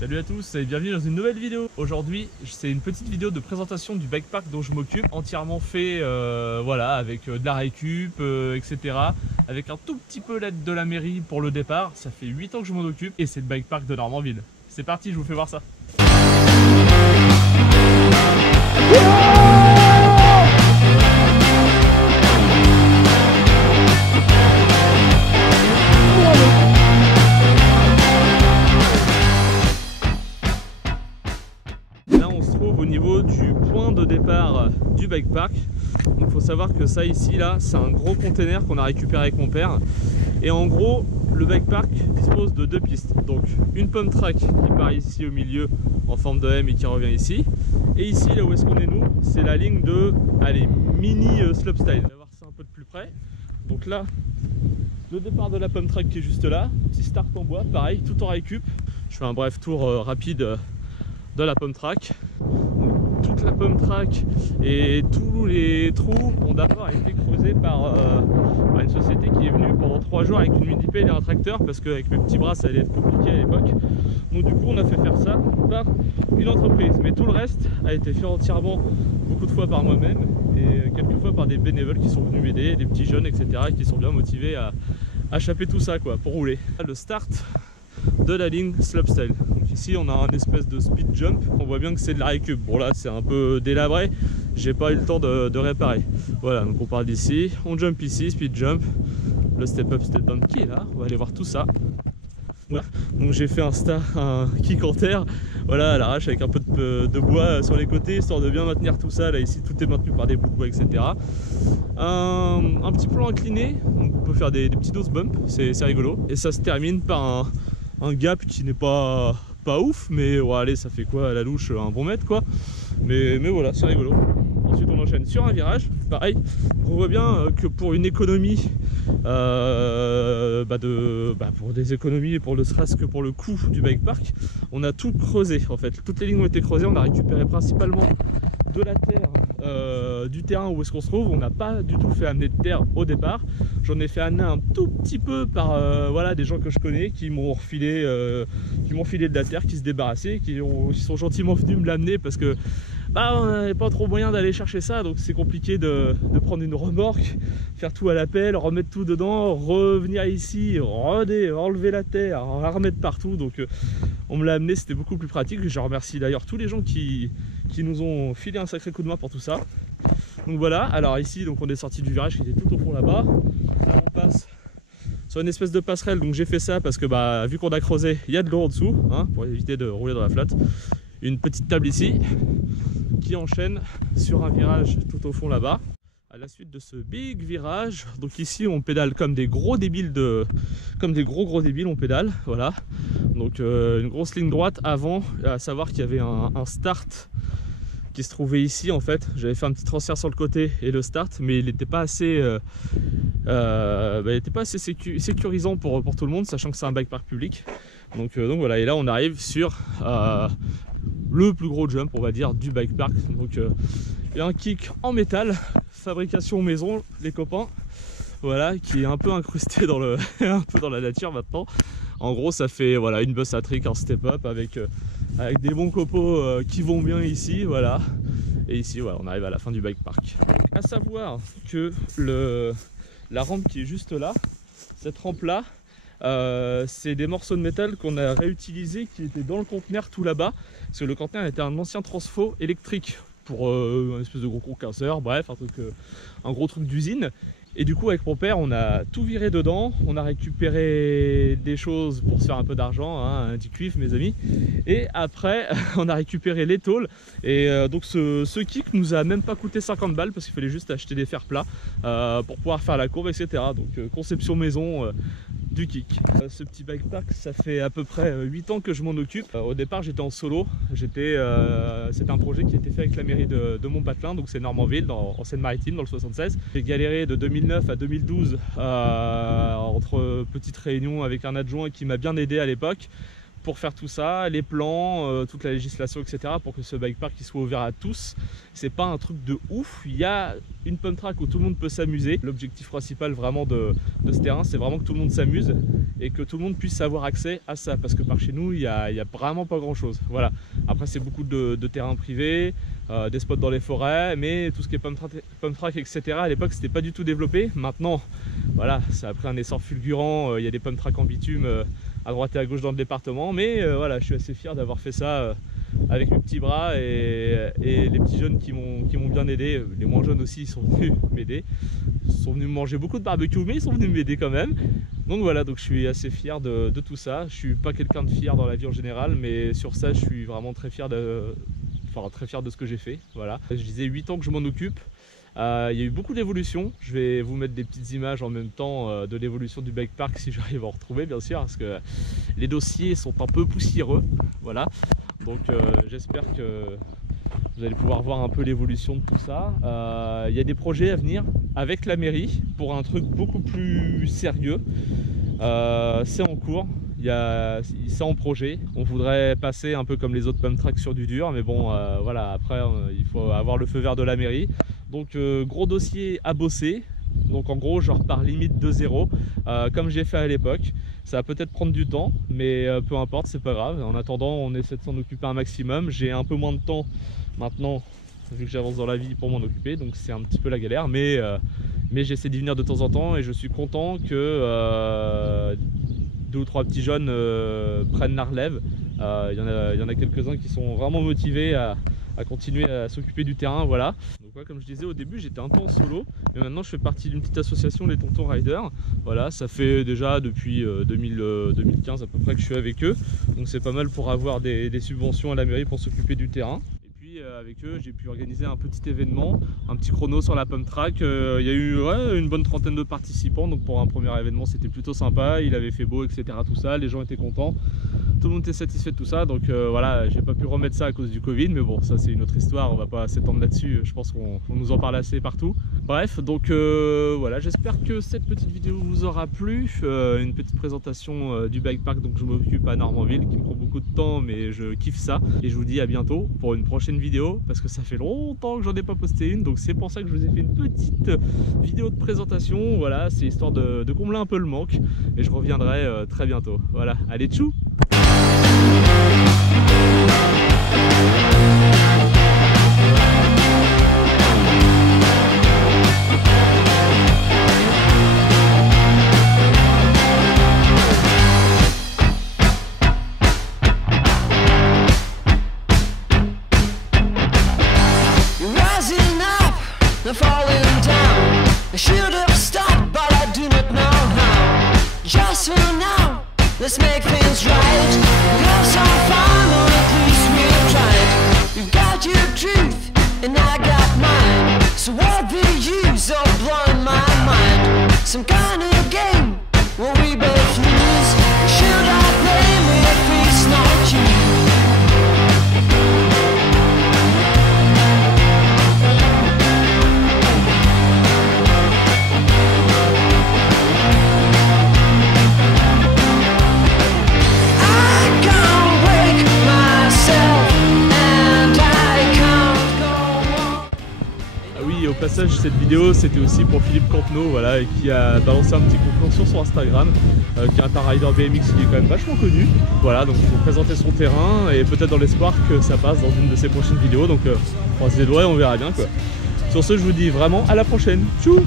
Salut à tous et bienvenue dans une nouvelle vidéo. Aujourd'hui c'est une petite vidéo de présentation du bike park dont je m'occupe, entièrement fait voilà, avec de la récup, etc. Avec un tout petit peu l'aide de la mairie pour le départ. Ça fait 8 ans que je m'en occupe et c'est le bike park de Normandville. C'est parti, je vous fais voir ça. Au niveau du point de départ du bike park. Donc il faut savoir que ça ici là c'est un gros container qu'on a récupéré avec mon père, et en gros le bike park dispose de deux pistes, donc une pump track qui part ici au milieu en forme de M et qui revient ici, et ici là où est-ce qu'on est nous, c'est la ligne de mini slopestyle. On va voir ça un peu de plus près. Donc là le départ de la pump track qui est juste là, petit start en bois, pareil, tout en récup. Je fais un bref tour rapide de la pump track. Toute la pump track et tous les trous ont d'abord été creusés par une société qui est venue pendant 3 jours avec une mini-pelle et un tracteur, parce qu'avec mes petits bras ça allait être compliqué à l'époque. Donc du coup on a fait faire ça par une entreprise, mais tout le reste a été fait entièrement, beaucoup de fois par moi-même et quelques fois par des bénévoles qui sont venus m'aider, des petits jeunes, etc., qui sont bien motivés à chaper tout ça quoi, pour rouler. Le start de la ligne slopestyle. Donc ici on a un espèce de speed jump, on voit bien que c'est de la récup. Bon là c'est un peu délabré, j'ai pas eu le temps de réparer. Voilà, donc on part d'ici, on jump ici, speed jump, le step up, step down qui est là, on va aller voir tout ça. Voilà. Donc j'ai fait un kick en terre, voilà, à l'arrache avec un peu de bois sur les côtés, histoire de bien maintenir tout ça. Là ici tout est maintenu par des bouts de bois, etc. Un petit plan incliné, donc on peut faire des petits nose bumps, c'est rigolo. Et ça se termine par un gap qui n'est pas ouf, mais ouais, allez, ça fait quoi à la louche, un bon mètre quoi. Mais voilà, c'est rigolo. Ensuite on enchaîne sur un virage, pareil. On voit bien que pour une économie, pour des économies et pour ne serait-ce que pour le coût du bike park, on a tout creusé en fait. Toutes les lignes ont été creusées, on a récupéré principalement de la terre du terrain où est-ce qu'on se trouve. On n'a pas du tout fait amener de terre au départ. J'en ai fait amener un tout petit peu par voilà, des gens que je connais qui m'ont refilé de la terre, qui se débarrassaient, qui sont gentiment venus me l'amener parce que on n'avait pas trop moyen d'aller chercher ça, donc c'est compliqué de prendre une remorque, faire tout à la pelle, remettre tout dedans, revenir ici, enlever la terre, la remettre partout. Donc on me l'a amené, c'était beaucoup plus pratique. Je remercie d'ailleurs tous les gens qui nous ont filé un sacré coup de main pour tout ça. Donc voilà, alors ici donc on est sorti du virage qui était tout au fond là-bas. Là on passe sur une espèce de passerelle, donc j'ai fait ça parce que vu qu'on a creusé, il y a de l'eau en dessous, hein, pour éviter de rouler dans la flotte. Une petite table ici qui enchaîne sur un virage tout au fond là-bas. À la suite de ce big virage, donc ici on pédale comme des gros débiles, comme des gros débiles on pédale, voilà. Donc une grosse ligne droite avant, à savoir qu'il y avait un start qui se trouvait ici en fait. J'avais fait un petit transfert sur le côté et le start, mais il n'était pas assez sécurisant pour tout le monde, sachant que c'est un bike park public. Donc voilà, et là on arrive sur le plus gros jump on va dire du bike park. Donc il y a un kick en métal, fabrication maison les copains, voilà, qui est un peu incrusté dans un peu dans la nature maintenant. En gros ça fait voilà une bosse à trick en step up avec des bons copeaux qui vont bien ici, voilà. Et ici voilà, on arrive à la fin du bike park. À savoir que la rampe qui est juste là, cette rampe là, c'est des morceaux de métal qu'on a réutilisés qui étaient dans le conteneur tout là-bas, parce que le conteneur était un ancien transfo électrique pour une espèce de gros concasseur, bref, un gros truc d'usine. Et du coup avec mon père on a tout viré dedans, on a récupéré des choses pour se faire un peu d'argent, hein, du cuivre mes amis, et après on a récupéré les tôles, et donc ce kick nous a même pas coûté 50 balles parce qu'il fallait juste acheter des fers plats pour pouvoir faire la courbe, etc. Donc conception maison du kick. Ce petit bike park ça fait à peu près 8 ans que je m'en occupe. Au départ j'étais en solo, c'était un projet qui a été fait avec la mairie de Montpatelin, donc c'est Normandville en Seine-Maritime dans le 76. J'ai galéré de 2009 à 2012 entre petites réunions avec un adjoint qui m'a bien aidé à l'époque pour faire tout ça, les plans, toute la législation, etc. pour que ce bike park il soit ouvert à tous. C'est pas un truc de ouf. Il y a une pump track où tout le monde peut s'amuser. L'objectif principal vraiment de ce terrain, c'est vraiment que tout le monde s'amuse et que tout le monde puisse avoir accès à ça. Parce que par chez nous, il y a vraiment pas grand chose. Voilà. Après, c'est beaucoup de terrains privés, des spots dans les forêts, mais tout ce qui est pump track, etc. à l'époque, c'était pas du tout développé. Maintenant, voilà, ça a pris un essor fulgurant. Il y a des pump tracks en bitume à droite et à gauche dans le département, mais voilà, je suis assez fier d'avoir fait ça avec mes petits bras et les petits jeunes qui m'ont bien aidé. Les moins jeunes aussi sont venus m'aider, sont venus manger beaucoup de barbecue, mais ils sont venus m'aider quand même. Donc voilà, donc je suis assez fier de tout ça. Je suis pas quelqu'un de fier dans la vie en général, mais sur ça je suis vraiment très fier de ce que j'ai fait. Voilà, je disais 8 ans que je m'en occupe. Il y a eu beaucoup d'évolution. Je vais vous mettre des petites images en même temps de l'évolution du bike park si j'arrive à en retrouver, bien sûr, parce que les dossiers sont un peu poussiéreux. Voilà, donc j'espère que vous allez pouvoir voir un peu l'évolution de tout ça. Il y a des projets à venir avec la mairie pour un truc beaucoup plus sérieux. C'est en cours. C'est en projet. On voudrait passer un peu comme les autres pump tracks sur du dur, mais bon, voilà, après il faut avoir le feu vert de la mairie. Donc gros dossier à bosser. Donc en gros, je repars limite de zéro, comme j'ai fait à l'époque. Ça va peut-être prendre du temps, mais peu importe, c'est pas grave. En attendant, on essaie de s'en occuper un maximum. J'ai un peu moins de temps maintenant, vu que j'avance dans la vie, pour m'en occuper. Donc c'est un petit peu la galère, mais j'essaie d'y venir de temps en temps et je suis content que 2 ou 3 petits jeunes prennent la relève. Il y en a quelques-uns qui sont vraiment motivés à continuer à s'occuper du terrain, voilà. Donc ouais, comme je disais au début, j'étais un peu en solo, mais maintenant je fais partie d'une petite association, les Tontons Riders. Voilà, ça fait déjà depuis 2015 à peu près que je suis avec eux, donc c'est pas mal pour avoir des subventions à la mairie pour s'occuper du terrain. Avec eux, j'ai pu organiser un petit événement, un petit chrono sur la pump track. Il y a eu une bonne trentaine de participants, donc pour un premier événement c'était plutôt sympa, il avait fait beau, etc. tout ça, les gens étaient contents, tout le monde était satisfait de tout ça, donc voilà, j'ai pas pu remettre ça à cause du Covid, mais bon, ça c'est une autre histoire, on va pas s'étendre là-dessus, je pense qu'on nous en parle assez partout. Bref, donc voilà, j'espère que cette petite vidéo vous aura plu, une petite présentation du bike park dont je m'occupe à Normanville, qui me prend beaucoup de temps, mais je kiffe ça, et je vous dis à bientôt pour une prochaine vidéo, parce que ça fait longtemps que j'en ai pas posté une, donc c'est pour ça que je vous ai fait une petite vidéo de présentation. Voilà, c'est histoire de combler un peu le manque, et je reviendrai très bientôt. Voilà, allez, tchou! Falling down, I should have stopped, but I do not know how. Just for now, let's make things right. Have some fun, or at least we've tried. You've got your truth, and I got mine. So what the use of blowing my mind? Some kind of game where we both lose. Should I blame if it's not you? Au passage, cette vidéo c'était aussi pour Philippe Campenot, voilà, et qui a balancé un petit concours sur son Instagram, qui est un rider BMX qui est quand même vachement connu. Voilà, donc il faut présenter son terrain et peut-être dans l'espoir que ça passe dans une de ses prochaines vidéos. Donc croisez les doigts et on verra bien quoi. Sur ce, je vous dis vraiment à la prochaine. Tchou!